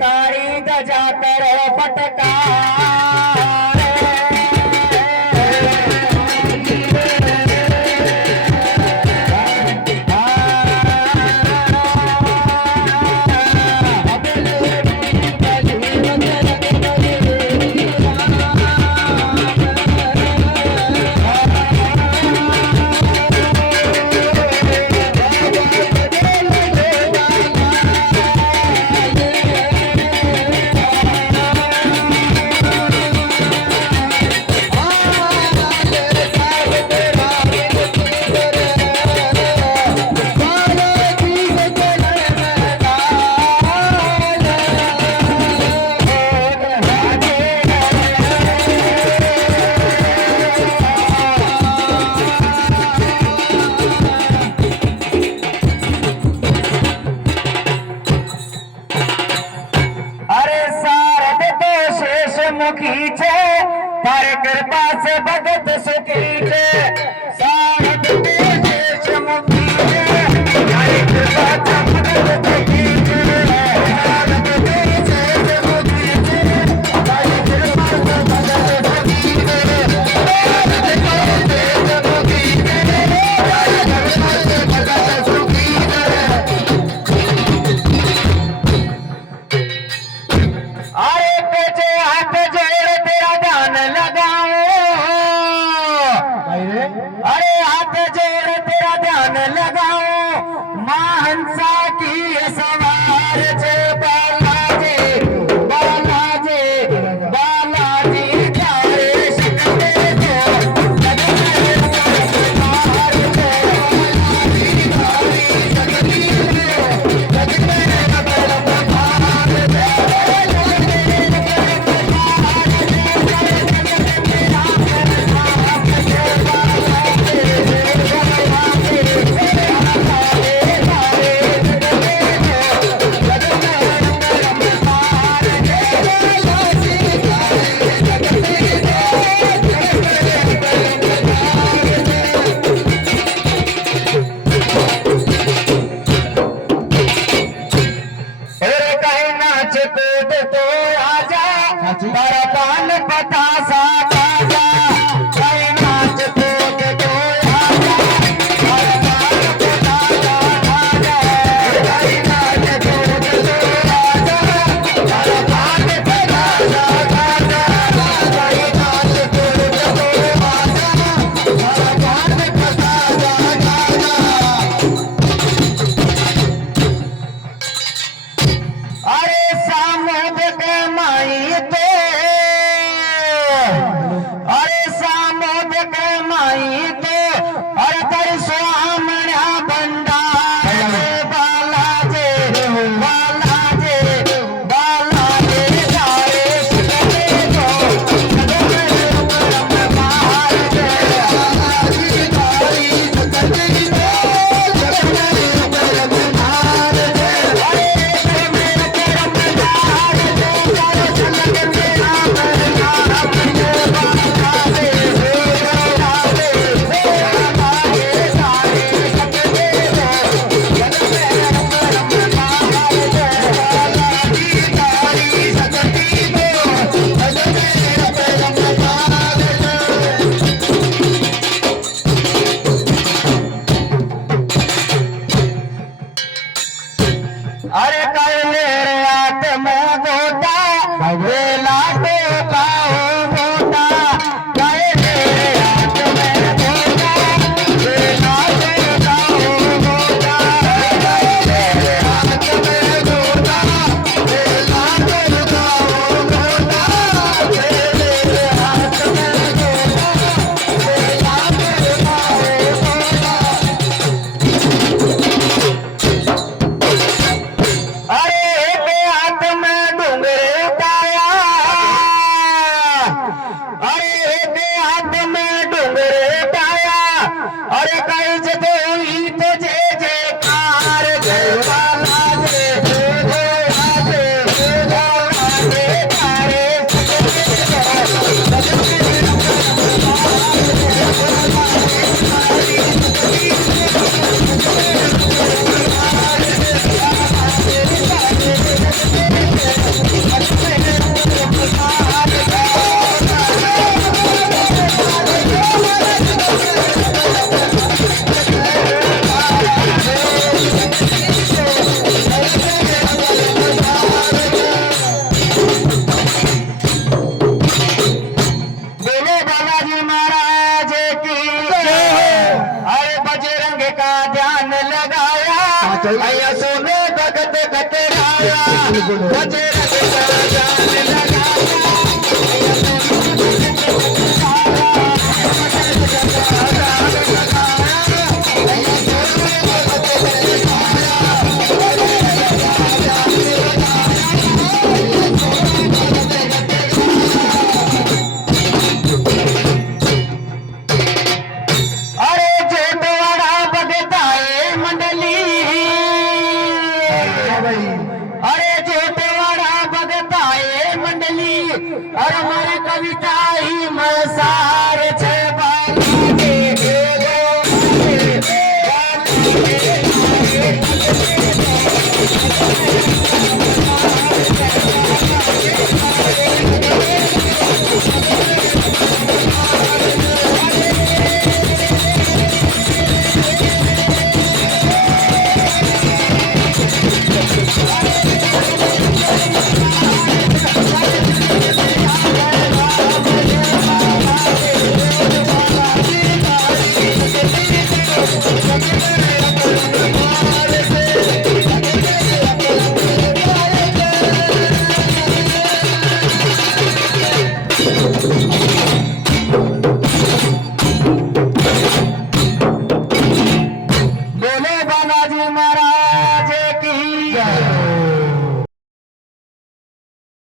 तारी गजा कर पटका मुखीचे पर कृपा से भगत सुखीचे सारद शेष मुखीचे पर कृपा से भगत सुखीचे सारद शेष मुखीचे पर कृपा से भगत सुखीचे सारद शेष मुखीचे पर कृपा से भगत सुखीचे। अरे तुझे हाथ जोड़ तेरा ध्यान लगाओ, अरे हाथ जोड़ तेरा ध्यान लगाओ, मां हंसा की सवार छे बालाजी बालाजी बालाजी प्यारे सकते जो जग में सरकार छे बालाजी प्यारी सकती जो जग में सरकार छे। पान पता सा काजा कई नाच कूद तो आजा पान पता सा काजा कई नाच कूद तो आजा पान पता सा काजा कई नाच कूद तो आजा पान पता सा काजा। अरे सामोद के माई तो लगाया भैया सोने भगत कतराया बजे रंग जान लगाया अरे जेठवाडा बघताय मंडळी अरे जेठवाडा बघताय मंडळी अरे मला कविता ही मळसा